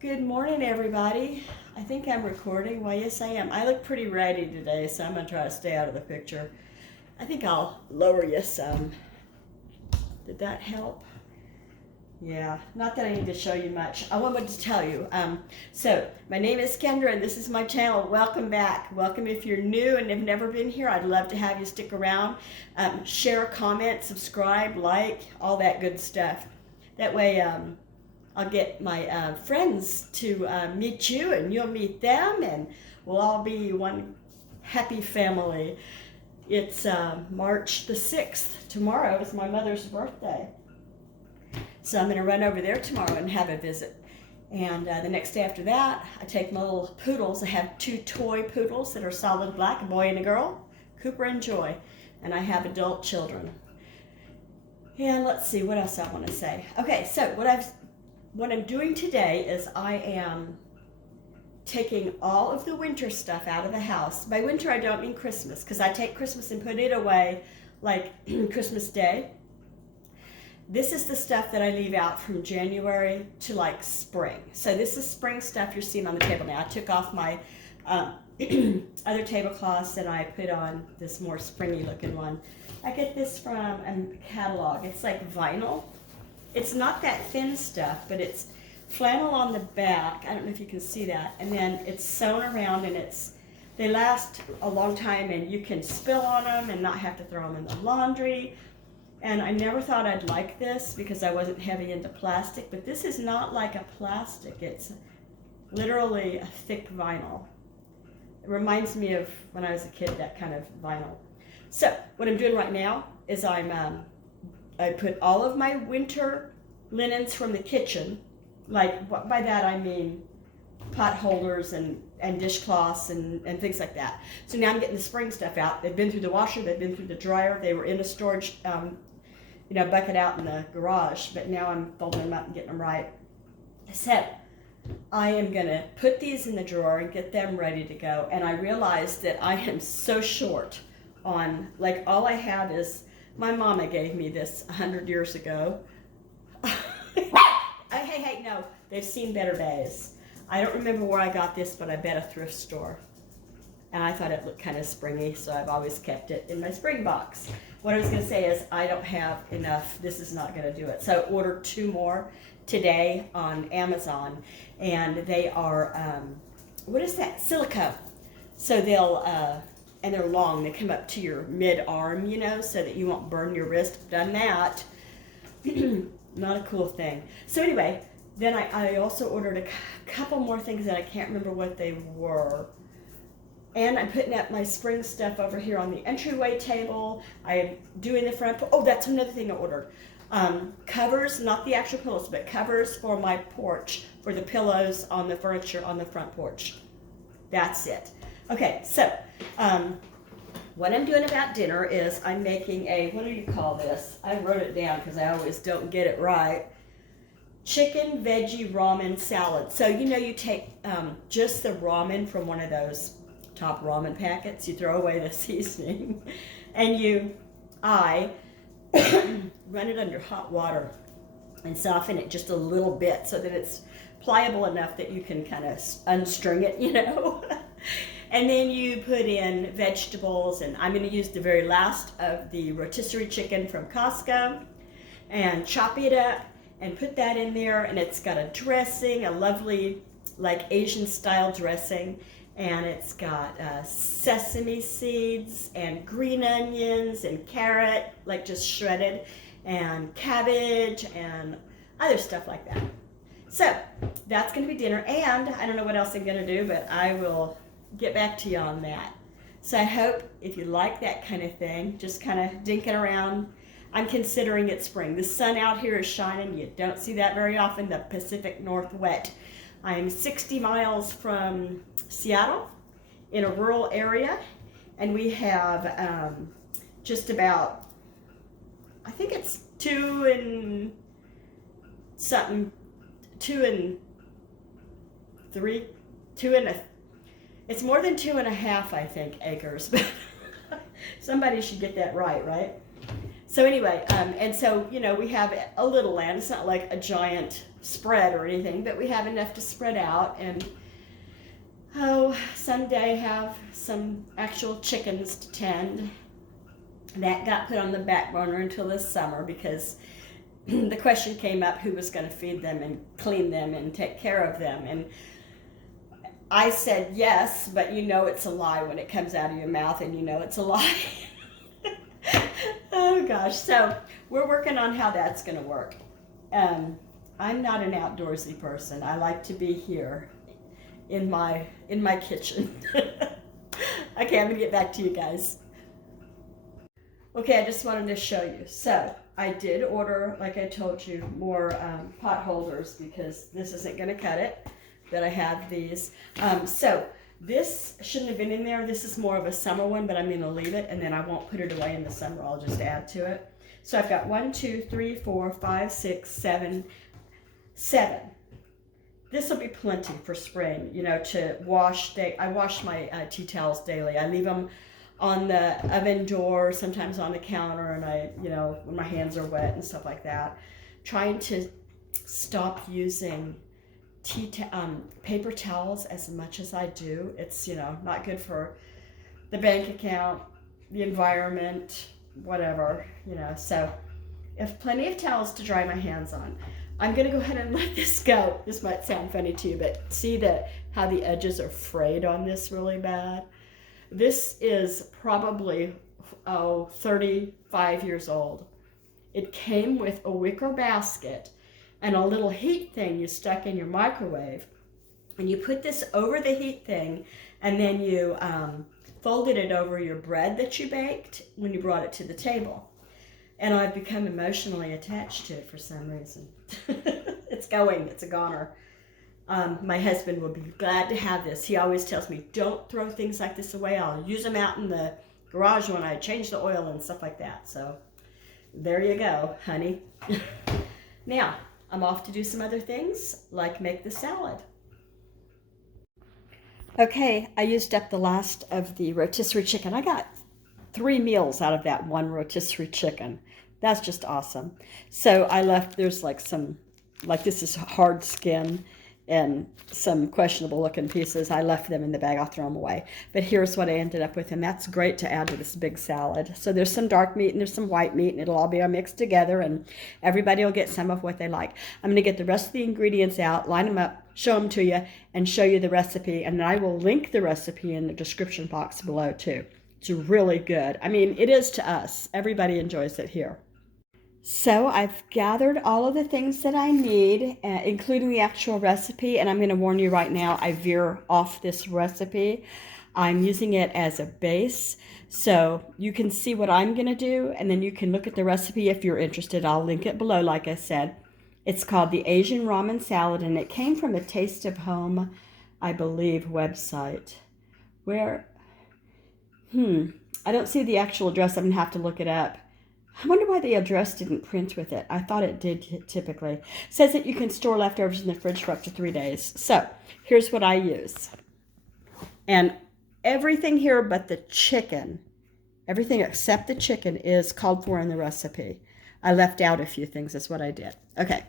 Good morning, everybody. I think I'm recording. Well, yes, I am. I look pretty ratty today, so I'm going to try to stay out of the picture. I think I'll lower you some. Did that help? Yeah, not that I need to show you much. I wanted to tell you. So, my name is Kendra, and this is my channel. Welcome back. Welcome if you're new and have never been here. I'd love to have you stick around. Share, comment, subscribe, like, all that good stuff. That way, I'll get my friends to meet you, and you'll meet them, and we'll all be one happy family. It's March the 6th. Tomorrow is my mother's birthday. So I'm going to run over there tomorrow and have a visit. And the next day after that, I take my little poodles. I have 2 toy poodles that are solid black, a boy and a girl, Cooper and Joy. And I have adult children. And let's see, what else I want to say. Okay, so what I'm doing today is I am taking all of the winter stuff out of the house. By winter, I don't mean Christmas, because I take Christmas and put it away like Christmas Day. This is the stuff that I leave out from January to like spring. So this is spring stuff you're seeing on the table now. I took off my other tablecloths and I put on this more springy looking one. I get this from a catalog. It's like vinyl. It's not that thin stuff, but it's flannel on the back. I don't know if you can see that. And then it's sewn around, and they last a long time, and you can spill on them and not have to throw them in the laundry. And I never thought I'd like this because I wasn't heavy into plastic, but this is not like a plastic. It's literally a thick vinyl. It reminds me of when I was a kid, that kind of vinyl. So what I'm doing right now is I put all of my winter linens from the kitchen, like by that I mean pot holders and dishcloths and things like that. So now I'm getting the spring stuff out. They've been through the washer, they've been through the dryer, they were in a storage bucket out in the garage, but now I'm folding them up and getting them right. So I am going to put these in the drawer and get them ready to go. And I realized that I am so short on, like, all I have is, my mama gave me this 100 years ago. Hey, no, they've seen better days. I don't remember where I got this, but I bet a thrift store. And I thought it looked kind of springy, so I've always kept it in my spring box. What I was going to say is I don't have enough. This is not going to do it. So I ordered 2 more today on Amazon, and they are, what is that? Silica. So and they're long. They come up to your mid-arm, so that you won't burn your wrist. Done that. Not a cool thing. So anyway, then I also ordered a couple more things that I can't remember what they were. And I'm putting up my spring stuff over here on the entryway table. I am doing the front. Oh, that's another thing I ordered. Covers, not the actual pillows, but covers for my porch, for the pillows on the furniture on the front porch. That's it. Okay, so what I'm doing about dinner is I'm making a, what do you call this? I wrote it down because I always don't get it right. Chicken veggie ramen salad. So you take just the ramen from one of those top ramen packets. You throw away the seasoning, and I run it under hot water and soften it just a little bit so that it's pliable enough that you can kind of unstring it, And then you put in vegetables, and I'm going to use the very last of the rotisserie chicken from Costco, and chop it up and put that in there, and it's got a dressing, a lovely like Asian style dressing, and it's got sesame seeds and green onions and carrot, like just shredded, and cabbage and other stuff like that. So that's going to be dinner, and I don't know what else I'm going to do, but I will get back to you on that. So I hope if you like that kind of thing, just kind of dinking around. I'm considering it spring. The sun out here is shining. You don't see that very often. The Pacific Northwest. I'm 60 miles from Seattle in a rural area, and we have just about, I think it's 2 and 3, it's more than 2.5, I think, acres, but somebody should get that right? So anyway, and so, you know, we have a little land. It's not like a giant spread or anything, but we have enough to spread out and, oh, someday have some actual chickens to tend. That got put on the back burner until this summer because the question came up who was going to feed them and clean them and take care of them. And I said yes, but you know it's a lie when it comes out of your mouth, and you know it's a lie. Oh gosh, so we're working on how that's going to work. I'm not an outdoorsy person. I like to be here in my kitchen. Okay, I'm going to get back to you guys. Okay, I just wanted to show you. So I did order, like I told you, more pot holders because this isn't going to cut it, but I have these. So this shouldn't have been in there. This is more of a summer one, but I'm going to leave it, and then I won't put it away in the summer. I'll just add to it. So I've got 1, 2, 3, 4, 5, 6, 7. This will be plenty for spring, you know, to wash. I wash my tea towels daily. I leave them on the oven door, sometimes on the counter, and I, you know, when my hands are wet and stuff like that. Trying to stop using paper towels as much as I do. It's, you know, not good for the bank account, the environment, whatever, you know. So I have plenty of towels to dry my hands on. I'm gonna go ahead and let this go. This might sound funny to you, but see how the edges are frayed on this really bad. This is probably 35 years old. It came with a wicker basket and a little heat thing you stuck in your microwave, and you put this over the heat thing, and then you folded it over your bread that you baked when you brought it to the table. And I've become emotionally attached to it for some reason. It's a goner. My husband will be glad to have this. He always tells me, don't throw things like this away. I'll use them out in the garage when I change the oil and stuff like that. So there you go, honey. Now, I'm off to do some other things, like make the salad. Okay, I used up the last of the rotisserie chicken. I got 3 meals out of that one rotisserie chicken. That's just awesome. So I left, there's like this is hard skin and some questionable looking pieces. I left them in the bag. I'll throw them away. But here's what I ended up with, and that's great to add to this big salad. So there's some dark meat and there's some white meat, and it'll all be mixed together, and everybody will get some of what they like. I'm going to get the rest of the ingredients out, line them up, show them to you, and show you the recipe, and then I will link the recipe in the description box below too. It's really good. I mean, it is to us. Everybody enjoys it here. So I've gathered all of the things that I need, including the actual recipe, and I'm going to warn you right now, I veer off this recipe. I'm using it as a base, so you can see what I'm going to do, and then you can look at the recipe if you're interested. I'll link it below, like I said. It's called the Asian Ramen Salad, and it came from a Taste of Home, I believe, website. Where, I don't see the actual address. I'm going to have to look it up. I wonder why the address didn't print with it. I thought it did typically. It says that you can store leftovers in the fridge for up to 3 days. So here's what I use. And everything here but the chicken, everything except the chicken is called for in the recipe. I left out a few things. That's what I did. Okay.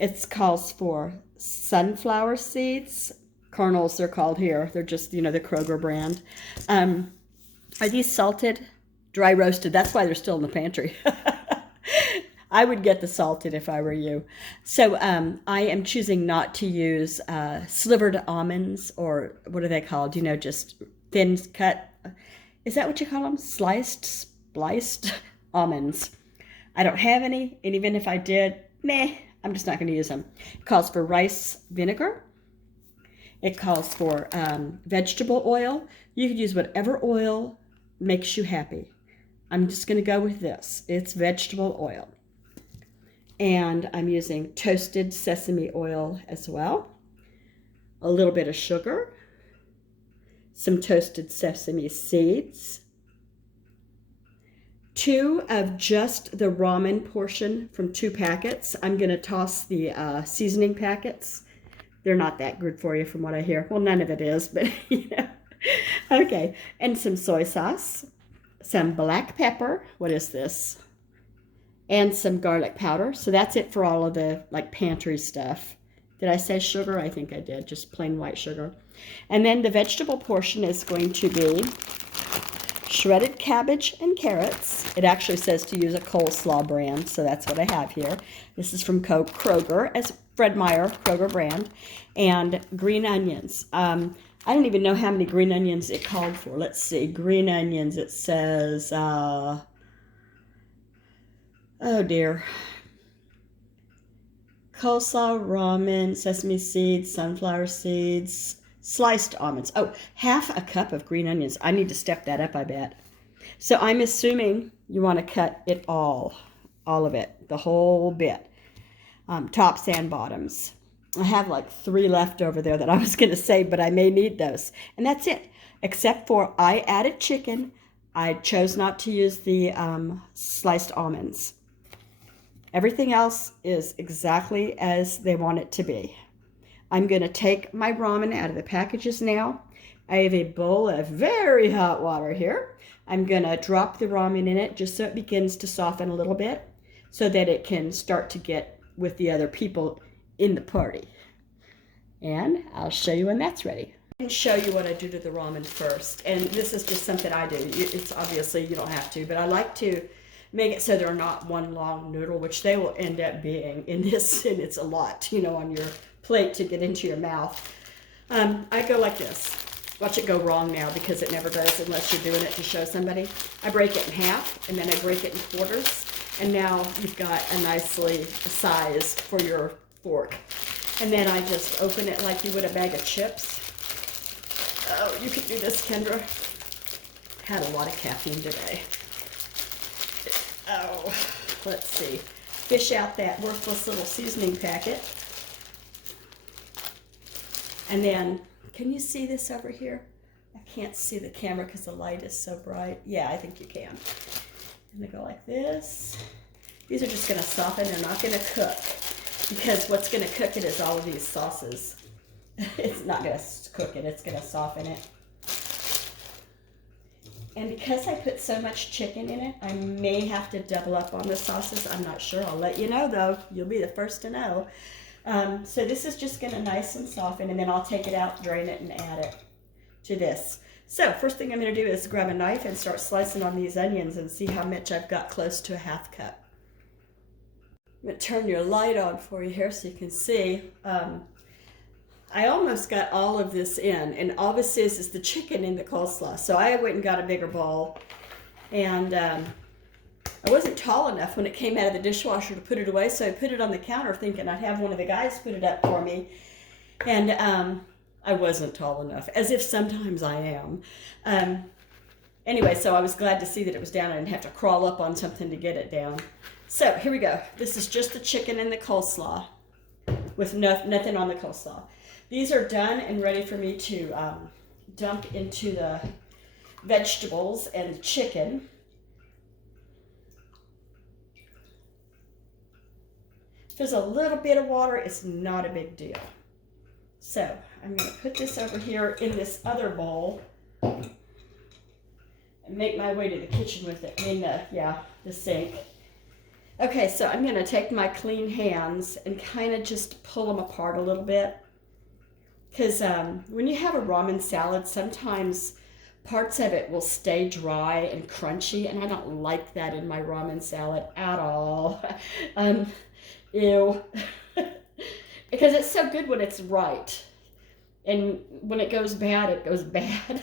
It calls for sunflower seeds. Kernels, they're called here. They're just, you know, the Kroger brand. Are these salted? Dry roasted. That's why they're still in the pantry. I would get the salted if I were you. So I am choosing not to use slivered almonds, or what are they called? You know, just thin cut. Is that what you call them? Spliced almonds. I don't have any, and even if I did, I'm just not going to use them. It calls for rice vinegar. It calls for vegetable oil. You could use whatever oil makes you happy. I'm just going to go with this. It's vegetable oil. And I'm using toasted sesame oil as well. A little bit of sugar. Some toasted sesame seeds. 2 of just the ramen portion from 2 packets. I'm going to toss the seasoning packets. They're not that good for you from what I hear. Well, none of it is, but you know. Okay, and some soy sauce. Some black pepper. What is this? and some garlic powder. So that's it for all of the like pantry stuff. Did I say sugar? I think I did, just plain white sugar. And then the vegetable portion is going to be shredded cabbage and carrots. It actually says to use a coleslaw brand, so that's what I have here. This is from Kroger, as Fred Meyer, Kroger brand, and green onions. I don't even know how many green onions it called for. Let's see, green onions, it says, oh dear, coleslaw, ramen, sesame seeds, sunflower seeds, sliced almonds. Oh, half a cup of green onions. I need to step that up, I bet. So I'm assuming you want to cut it all of it, the whole bit, tops and bottoms. I have like 3 left over there that I was going to save, but I may need those. And that's it, except for I added chicken. I chose not to use the sliced almonds. Everything else is exactly as they want it to be. I'm going to take my ramen out of the packages now. I have a bowl of very hot water here. I'm going to drop the ramen in it just so it begins to soften a little bit so that it can start to get with the other people in the party. And I'll show you when that's ready. I can show you what I do to the ramen first. And this is just something I do. It's obviously you don't have to, but I like to make it so they're not one long noodle, which they will end up being in this, and it's a lot, you know, on your plate to get into your mouth. I go like this. Watch it go wrong now because it never does unless you're doing it to show somebody. I break it in half, and then I break it in quarters, and now you've got a nicely sized for your fork. And then I just open it like you would a bag of chips. Oh, you could do this, Kendra. Had a lot of caffeine today. Oh, let's see. Fish out that worthless little seasoning packet. And then, can you see this over here? I can't see the camera because the light is so bright. Yeah, I think you can. And they go like this. These are just going to soften. They're not going to cook because what's going to cook it is all of these sauces. It's not going to cook it. It's going to soften it. And because I put so much chicken in it, I may have to double up on the sauces. I'm not sure. I'll let you know, though. You'll be the first to know. So this is just going to nice and soften, and then I'll take it out, drain it, and add it to this. So first thing I'm going to do is grab a knife and start slicing on these onions and see how much I've got close to a half cup. I'm going to turn your light on for you here so you can see. I almost got all of this in, and all this is the chicken in the coleslaw. So I went and got a bigger bowl, and I wasn't tall enough when it came out of the dishwasher to put it away, so I put it on the counter thinking I'd have one of the guys put it up for me, and I wasn't tall enough, as if sometimes I am. Anyway, so I was glad to see that it was down. I didn't have to crawl up on something to get it down. So here we go. This is just the chicken and the coleslaw with nothing on the coleslaw. These are done and ready for me to dump into the vegetables and chicken. If there's a little bit of water, it's not a big deal. So I'm going to put this over here in this other bowl and make my way to the kitchen with it. The sink. Okay, so I'm going to take my clean hands and kind of just pull them apart a little bit. Because when you have a ramen salad, sometimes parts of it will stay dry and crunchy, and I don't like that in my ramen salad at all. Ew. Because it's so good when it's right. And when it goes bad, it goes bad.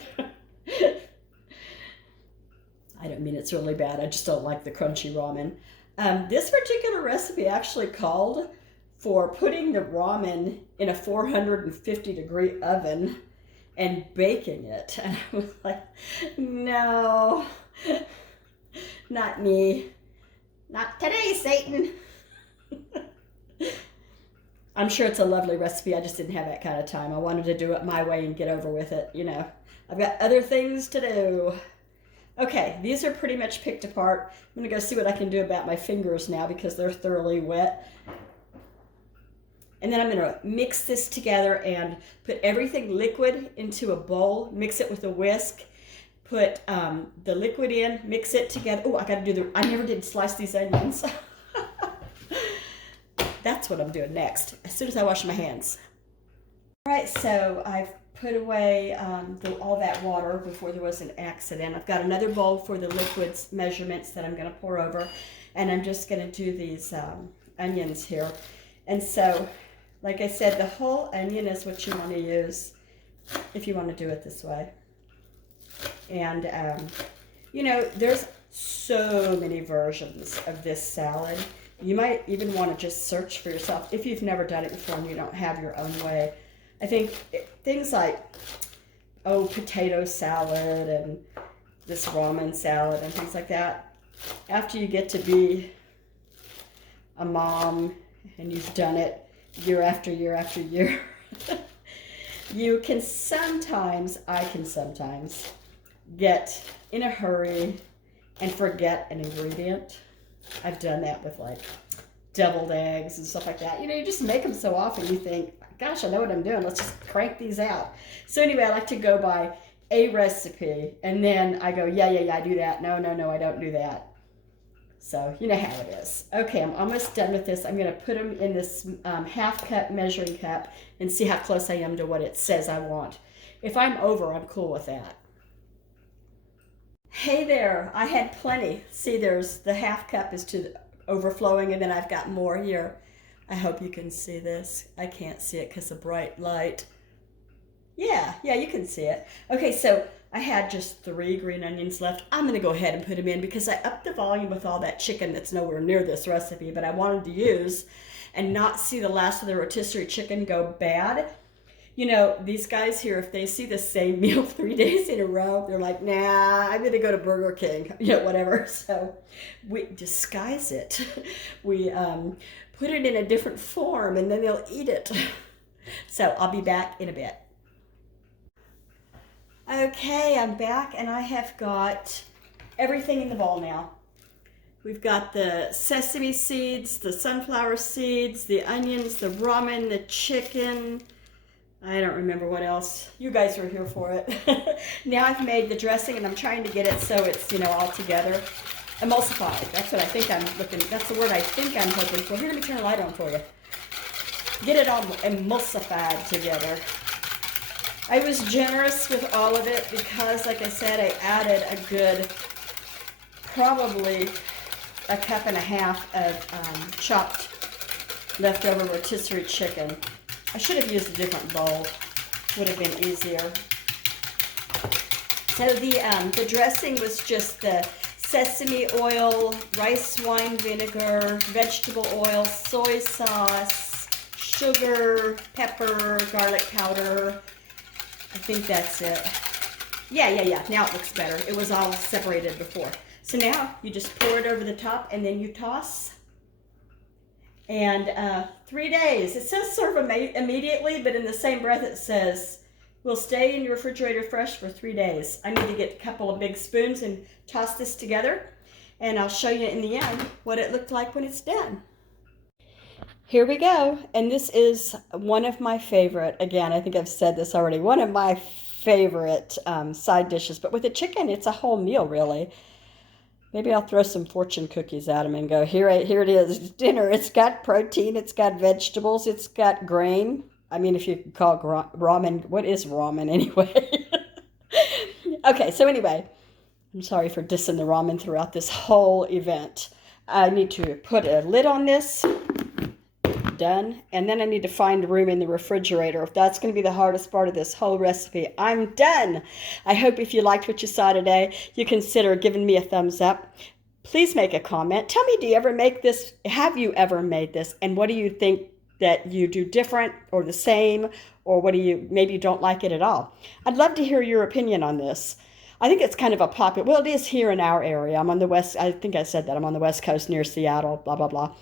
I don't mean it's really bad. I just don't like the crunchy ramen. This particular recipe actually called for putting the ramen in a 450-degree oven and baking it. And I was like, no, not me. Not today, Satan. I'm sure it's a lovely recipe. I just didn't have that kind of time. I wanted to do it my way and get over with it. You know, I've got other things to do. Okay, these are pretty much picked apart. I'm going to go see what I can do about my fingers now because they're thoroughly wet. And then I'm going to mix this together and put everything liquid into a bowl, mix it with a whisk, put the liquid in, mix it together. Oh, I got to do I never did slice these onions. That's what I'm doing next, as soon as I wash my hands. All right, so I've put away all that water before there was an accident. I've got another bowl for the liquids measurements that I'm going to pour over, and I'm just going to do these onions here. And so, like I said, the whole onion is what you want to use if you want to do it this way. And, you know, there's so many versions of this salad. You might even want to just search for yourself if you've never done it before and you don't have your own way. I think things like, potato salad and this ramen salad and things like that, after you get to be a mom and you've done it year after year after year, you can sometimes, I can sometimes get in a hurry and forget an ingredient. I've done that with like deviled eggs and stuff like that. You know, you just make them so often you think, gosh, I know what I'm doing. Let's just crank these out. So anyway, I like to go by a recipe and then I go, yeah, I do that. No, I don't do that. So you know how it is. Okay, I'm almost done with this. I'm going to put them in this half cup measuring cup and see how close I am to what it says I want. If I'm over, I'm cool with that. Hey there, I had plenty. See, there's the half cup is to the overflowing, and then I've got more here. I hope you can see this. I can't see it because of bright light. Yeah, you can see it. Okay, so I had just 3 green onions left. I'm going to go ahead and put them in because I upped the volume with all that chicken that's nowhere near this recipe, but I wanted to use and not see the last of the rotisserie chicken go bad. You know, these guys here, if they see the same meal 3 days in a row, they're like, nah, I'm going to go to Burger King, you know, whatever. So we disguise it. We put it in a different form, and then they'll eat it. So I'll be back in a bit. Okay, I'm back, and I have got everything in the bowl now. We've got the sesame seeds, the sunflower seeds, the onions, the ramen, the chicken. I don't remember what else. You guys are here for it. Now I've made the dressing, and I'm trying to get it so it's, you know, all together. Emulsified. That's what I think I'm looking. That's the word I think I'm hoping for. Here, let me turn the light on for you. Get it all emulsified together. I was generous with all of it because, like I said, I added a good, probably a cup and a half of chopped leftover rotisserie chicken. I should have used a different bowl. Would have been easier. So the dressing was just the sesame oil, rice wine vinegar, vegetable oil, soy sauce, sugar, pepper, garlic powder. I think that's it. Yeah. Now it looks better. It was all separated before. So now you just pour it over the top and then you toss. And 3 days. It says serve immediately, but in the same breath it says will stay in your refrigerator fresh for 3 days. I need to get a couple of big spoons and toss this together, and I'll show you in the end what it looked like when it's done. Here we go, and this is one of my favorite, again, I think I've said this already, one of my favorite side dishes, but with the chicken, it's a whole meal, really. Maybe I'll throw some fortune cookies at them and go, here it is, dinner. It's got protein, it's got vegetables, it's got grain. I mean, if you call ramen, what is ramen anyway? Okay, so anyway, I'm sorry for dissing the ramen throughout this whole event. I need to put a lid on this. Done. And then I need to find room in the refrigerator. If that's going to be the hardest part of this whole recipe, I'm done. I hope if you liked what you saw today, you consider giving me a thumbs up. Please make a comment. Tell me, do you ever make this? Have you ever made this? And what do you think that you do different or the same? Or what do you, maybe you don't like it at all? I'd love to hear your opinion on this. I think it's kind of a popular, well, it is here in our area. I'm on the west, I think I said that. I'm on the west coast near Seattle, blah, blah, blah.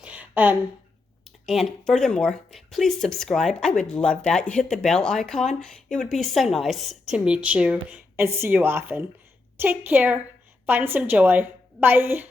And furthermore, please subscribe. I would love that. Hit the bell icon. It would be so nice to meet you and see you often. Take care. Find some joy. Bye.